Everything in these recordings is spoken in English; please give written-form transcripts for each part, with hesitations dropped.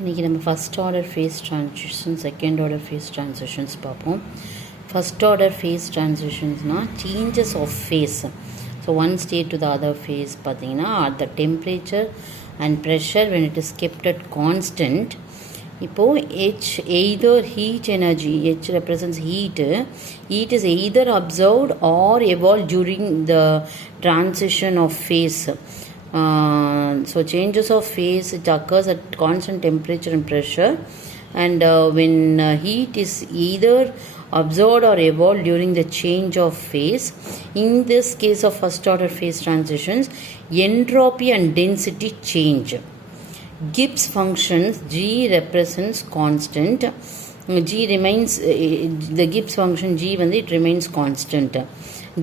இன்றைக்கி நம்ம first order phase transition second order phase transitions பார்ப்போம். ஃபஸ்ட் ஆர்டர் ஃபேஸ் ட்ரான்சிஷன்ஸ்னால் changes of phase. So one state to the other phase பார்த்தீங்கன்னா at the temperature and pressure when it is kept at constant. இப்போது H either heat energy, H represents heat is either absorbed or evolved during the transition of phase. So changes of phase, it occurs at constant temperature and pressure, and when heat is either absorbed or evolved during the change of phase. In this case of first order phase transitions, entropy and density change. Gibbs functions, G represents constant, G remains the Gibbs function G when it remains constant.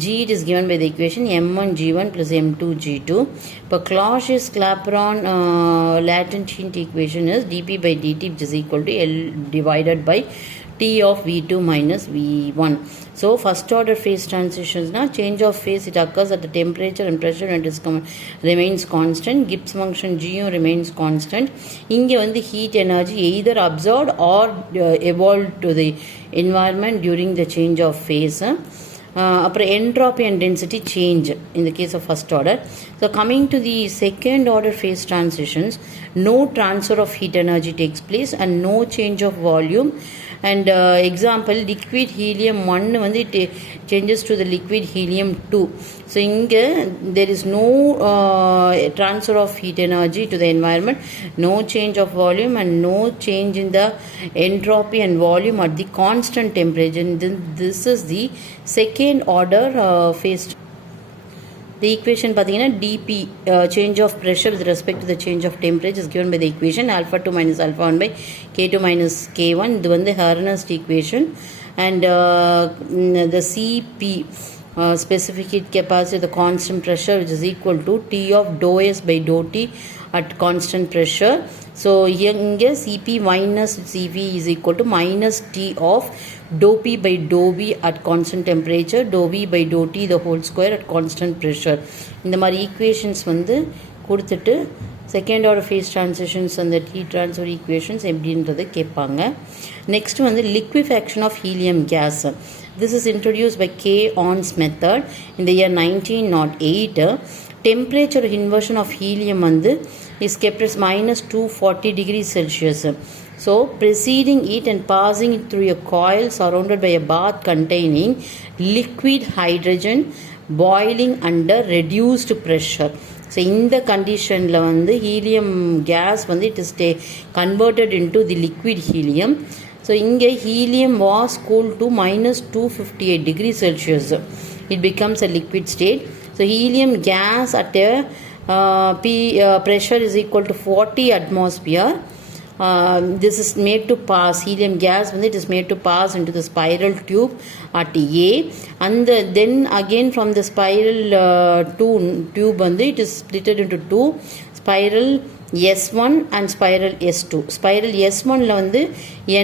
G it is given by the equation m1 g1 plus m2 g2. But Cauchy-Clapeyron latent heat equation is dp by dt, which is equal to L divided by T of V2 minus V1. So first order phase transitions now change of phase, it occurs at the temperature and pressure when it is remains constant. Gibbs function Gu remains constant. Inge when the heat energy either absorbed or evolved to the environment during the change of phase. அப்புறம் entropy and density change in the case of first order. So coming to the second order phase transitions, no transfer of heat energy takes place and no change of volume. And example, liquid helium 1 வந்து it changes to the liquid helium 2. So இங்கே there is no transfer of heat energy to the environment, no change of volume and no change in the entropy and volume at the constant temperature. And then this is the second order phase. The equation பார்த்தீங்கன்னா dp change of pressure with respect to the change of temperature is given by the equation alpha 2 minus alpha 1 by k2 minus k1. இது வந்து Hernest equation. And the Cp specific heat capacity, the constant pressure, which is equal to T of dou S by dou T at constant pressure. So here Cp minus Cv is equal to minus T of dou P by dou V at constant temperature, dou V by dou T the whole square at constant pressure. இந்த மாதிரி equations வந்து கொடுத்துட்டு second order phase transitions அந்த heat transfer equations எப்படின்றத கேட்பாங்க. Next வந்து liquefaction of helium gas. This is introduced by K. On's method in the year 1908. Temperature inversion of helium வந்து is kept as minus 240 degrees Celsius. So preceding it and passing it through a coil surrounded by a bath containing liquid hydrogen boiling under reduced pressure. So in the condition la vandu helium gas vandu it is converted into the liquid helium. So inge helium was cooled to minus 258 degrees Celsius. It becomes a liquid state. So helium gas at a pressure is equal to 40 atmosphere. This is made to pass, helium gas when it is made to pass into the spiral tube at A, and then again from the spiral tube and it is split into two, spiral S1 and spiral S2. Spiral S1 la வந்து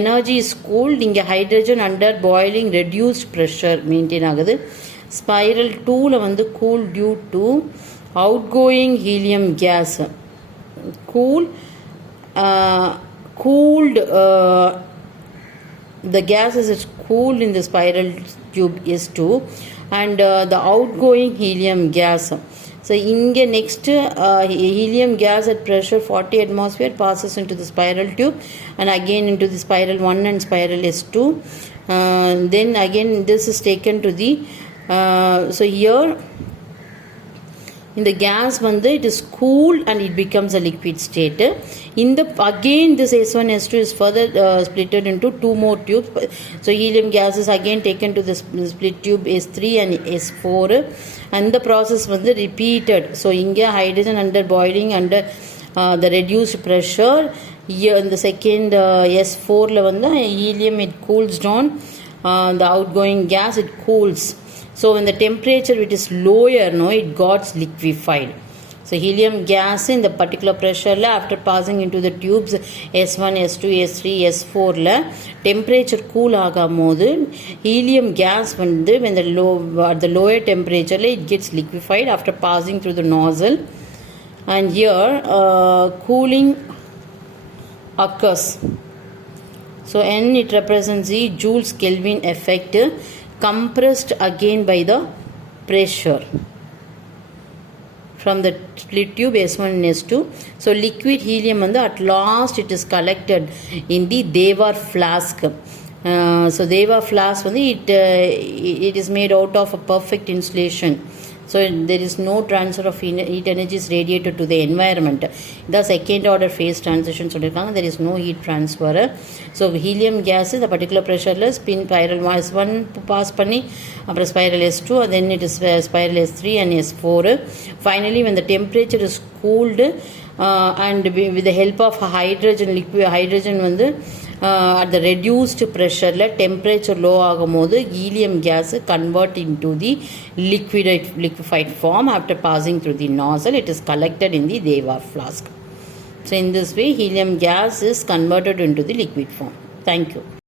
energy is cooled, இங்க hydrogen under boiling reduced pressure maintain ஆகுது. Spiral 2 la வந்து cooled due to outgoing helium gas. Cooled the gas is cooled in the spiral tube S2 and the outgoing helium gas. So inge next helium gas at pressure 40 atmosphere passes into the spiral tube and again into the spiral 1 and spiral S2. Then again this is taken to the so here in the gas வந்து it is cooled and it becomes a liquid state. In the again this S1 S2 is further splitted into two more tubes. So helium gas is again taken to the split tube S3 and S4 and the process வந்து repeated. So இங்க hydrogen under boiling under the reduced pressure. Here in the second S4 ல வந்து helium it cools down, the outgoing gas it cools. So when the temperature it is lower, no, it got liquefied. So helium gas in the particular pressure la after passing into the tubes S1, S2, S3, S4 la temperature cool ஆகும்போது helium gas வந்து when the at the lower temperature la it gets liquefied after passing through the nozzle. And here cooling occurs. So N, it represents the Joules Kelvin effect compressed again by the pressure from the split tube S1 and S2. So liquid helium at last it is collected in the Dewar flask. So Dewar flask it is made out of a perfect insulation. So there is no transfer of heat energy is radiated to the environment. The second order phase transition there is no heat transfer. So helium gas is the particular pressure spin spiral S1 pass panni spiral S2, and then it is spiral S3 and S4. Finally, when the temperature is cooled and with the help of hydrogen liquid hydrogen at the reduced pressure temperature low ஆகும்போது helium gas convert into the liquefied form. After passing through the nozzle, it is collected in the Dewar flask. So in this way helium gas is converted into the liquid form. Thank you.